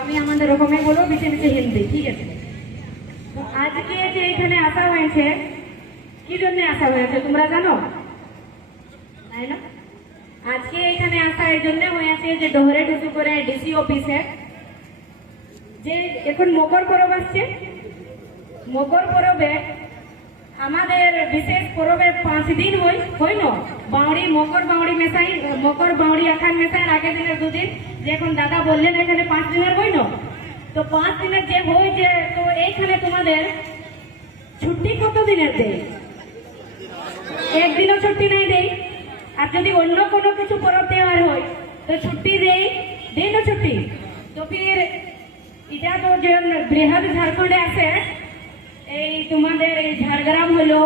আমি আমাদের রকমে বলবো, বেছে বেছে হিন্দি, ঠিক আছে? তো আজকে যে এখানে আসা হয়েছে, কি জন্য আসা হয়েছে তোমরা জানো? তাই না? আজকে এখানে আসা এই জন্য হয়েছে যে ডোহরে টুসু করে ডিসি অফিসে যে এখন মকর পরব আসছে, মকর পরবে আমাদের বিশেষ পরবের 5 দিন হইল বাউড়ি মকর বাউড়ি মেশাই, মকর বাউড়ি আখান মেশাই আগের দিনের 2 দিন, যে এখন দাদা বললেন এখানে 5 দিনের হইল। তো 5 দিনের যে হয় যে, তো এইখানে তোমাদের ছুটি কত দিনের দেয়? একদিনও ছুটি নাই দেয়। আর যদি অন্য কোনো কিছু পরব দেওয়ার হয় তো ছুটি দেয় না ছুটি। তো ফির এটা তো যে বৃহৎ ঝাড়খণ্ডে আছে, এই তোমাদের এই ঝাড়গ্রাম হলো,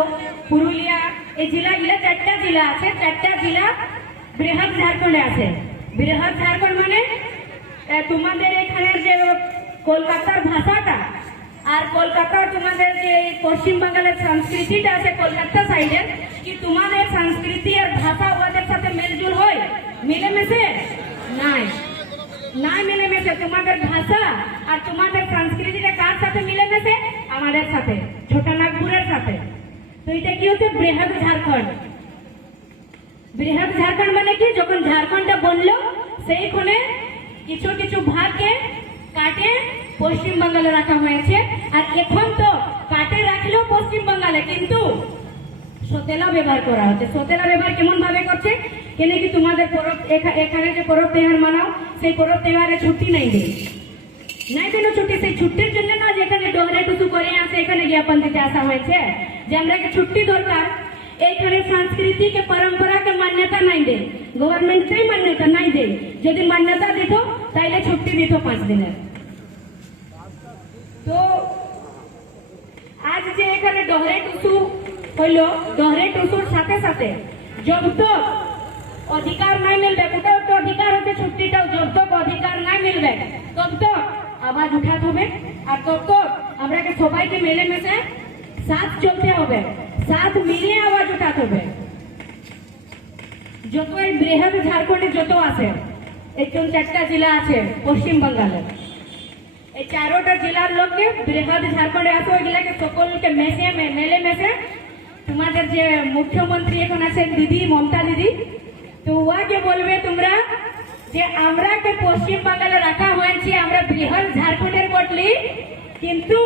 পুরুলিয়া, এই জেলাগুলো 4টা জেলা আছে, 4টা জেলা বৃহৎ ঝাড়খণ্ডে আছে। বৃহৎ ঝাড়খণ্ড মানে তোমাদের এখানের যে কলকাতার ভাষাটা আর কলকাতার তোমাদের যে পশ্চিম বাংলার সংস্কৃতিটা আছে কলকাতা সাইডের, কি তোমাদের সংস্কৃতি আর ভাষা ওদের সাথে মেলজুল হয়? মিলেমিশে নাই, নাই মিলেমিশে। তোমাদের ভাষা আর তোমাদের সংস্কৃতিটা কার সাথে মিলেমিশে? আমাদের সাথে, ছোটনাগপুরের সাথে। তো এটা কি হচ্ছে? বৃহৎ ঝাড়খণ্ড। বৃহৎ ঝাড়খণ্ড মানে কি, যখন ঝাড়খণ্ডটা বনলো সেইখানে কিছু কিছু ভাগকে কাটে পশ্চিম বাংলায় রাখা হয়েছে। আর এখন তো কাটে রাখলেও পশ্চিম বাংলায়, কিন্তু সতেলা ব্যবহার করা হচ্ছে। সতেলা ব্যবহার কেমন ভাবে করছে? কেন কি তোমাদের পরব এখানে যে পরব তেহার মানাও, সেই পরব তেহারে ছুটি নাই দেয়, নাই কেন ছুটি? সেই ছুটির জন্য না, যেখানে ডোহরে টুসু করে আসে এখানে জ্ঞাপন দিতে আসা হয়েছে যে আমরা ছুটি দরকার। এইখানে সংস্কৃতিকে পরম্পরাকে মান্যতা নাই দেয়, গভর্নমেন্টই মান্যতা নাই দেয়। যদি মান্যতা দিত তাইলে ছুটি দিত 5 দিনের। তো আজ যে এখানে ডোহরে টুসু হইলো, ডোহরে টুসুর সাথে সাথে জব তক অধিকার নাই মিলবে, কোথাও তো অধিকার হচ্ছে ছুটিটাও, জব তক অধিকার নাই মিলবে তব তক আওয়াজ উঠাতে হবে। আর তব তক আমরাকে সবাইকে মিলেমিশে সাথ চলতে হবে, সাথ মিলিয়ে আওয়াজ উঠাতে হবে। যত এই বৃহৎ ঝাড়খণ্ডে যত আছে, এই 4টা জেলা আছে পশ্চিম বাংলার, এই 4টা জেলার লোককে বৃহৎ ঝাড়খণ্ডে আছে, ওইগুলাকে সকলকে মেলে মেশে তোমাদের যে মুখ্যমন্ত্রী এখন আছেন দিদি মমতা দিদি, তো ওয়াকে বলবে তোমরা যে আমরাকে পশ্চিম বাংলায় রাখা হয়েছে, আমরা বৃহৎ ঝাড়খণ্ডের বটলি, কিন্তু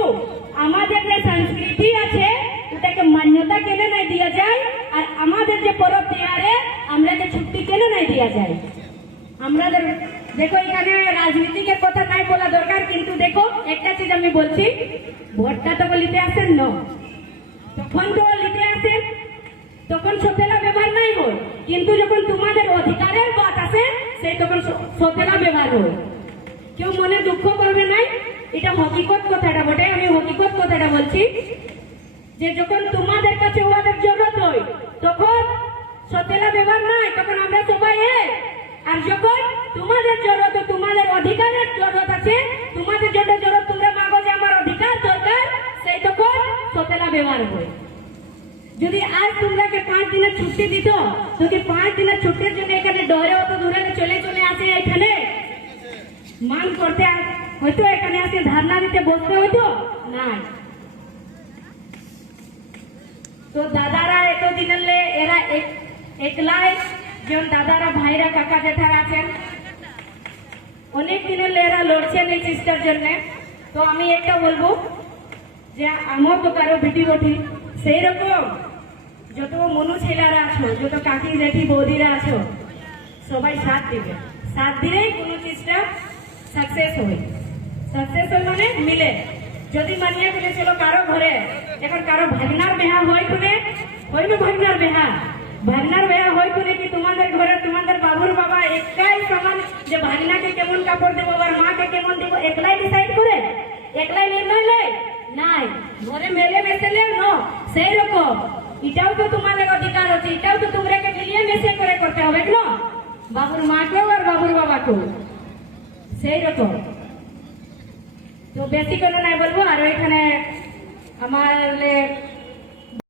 আমাদের যে সংস্কৃতি আছে ওটাকে মান্যতা কেন নাই দিয়া যায়? আর আমাদের যে পরব তেহারে আমরা যে ছুটি কেন নাই দিয়া যায়? আমাদের দেখো এখানে রাজনীতিকের কথা নাই বলা দরকার, কিন্তু দেখো একটা চিজ আমি বলছি, ভোটটা তো লিতে আসেন না, তখন তো লিতে আসেন, তখন সতেলা ব্যবহার নাই হয়, কিন্তু যখন তোমাদের অধিকারের বাত আসে সেই তখন সতেলা ব্যবহার হয়। কেউ মনে দুঃখ করবে নাই, এটা হকিকত কথাটা বটে, আমি হকিকত কথাটা বলছি যে যখন তোমাদের কাছে ওদের জরুরত হয় তখন সতেলা ব্যবহার নাই, তখন আমরা সবাই এক। আর যখন তোমাদের জরুরত, তোমাদের অধিকারের জরুরত আছে, তোমাদের যেটা জরুরত তোমরা মাগো যে আমার অধিকার দরকার, সেই তখন সতেলা ব্যবহার হয়। যদি আজ তোমরাকে 5 দিনের ছুটি দিত, তোকে 5 দিনের ছুটির জন্য এখানে ডরে অত দূরে চলে আসে, এখানে মান করতে হয়তো, এখানে আসে ধারণা দিতে বসতে হয়তো না। তো দাদারা এতদিনের এরা একলাই, যেমন দাদারা ভাইরা কাকা জেঠারা আছেন, অনেক দিনের এরা লড়ছেন এই চেষ্টার জন্য। তো আমি একটা বলবো যে আমার তো কারো ভিডিও ঠিক সেই রকম যত মনু ছেলেরা আছো, যত কাকি জেঠি বৌদিরা আছো, সবাই সাথ দিবে, সাথ দিলেই কোনো চিজটা সাকসেস হয়। সাকসেস হয় মানে মিলে। যদি মানিয়ে গেলে চলো কারো ঘরে এখন কারো ভাগনার বেহা হয় কোনে, হয় না ভাগনার বেহা, ভাগনার বেহা হয় কোনে কি তোমাদের ঘরে তোমাদের বাবুর বাবা একটাই সমান যে ভাগনাকে কেমন কাপড় দেবো আর মাকে কেমন দেবো একলাই ডিসাইড করে, একলাই নির্ণয় নেয় নাই, ঘরে মেলে মেশেলে ন সেই রকম এটাও তো তোমাদের অধিকার আছে, এটাও তো তোমরাকে মিলিয়ে মিশে করে করতে হবে না, বাবুর মাকেও আর বাবুর বাবাকেও সেই রকম। তো বেশি কোনো নাই বলবো। আর ওইখানে আমার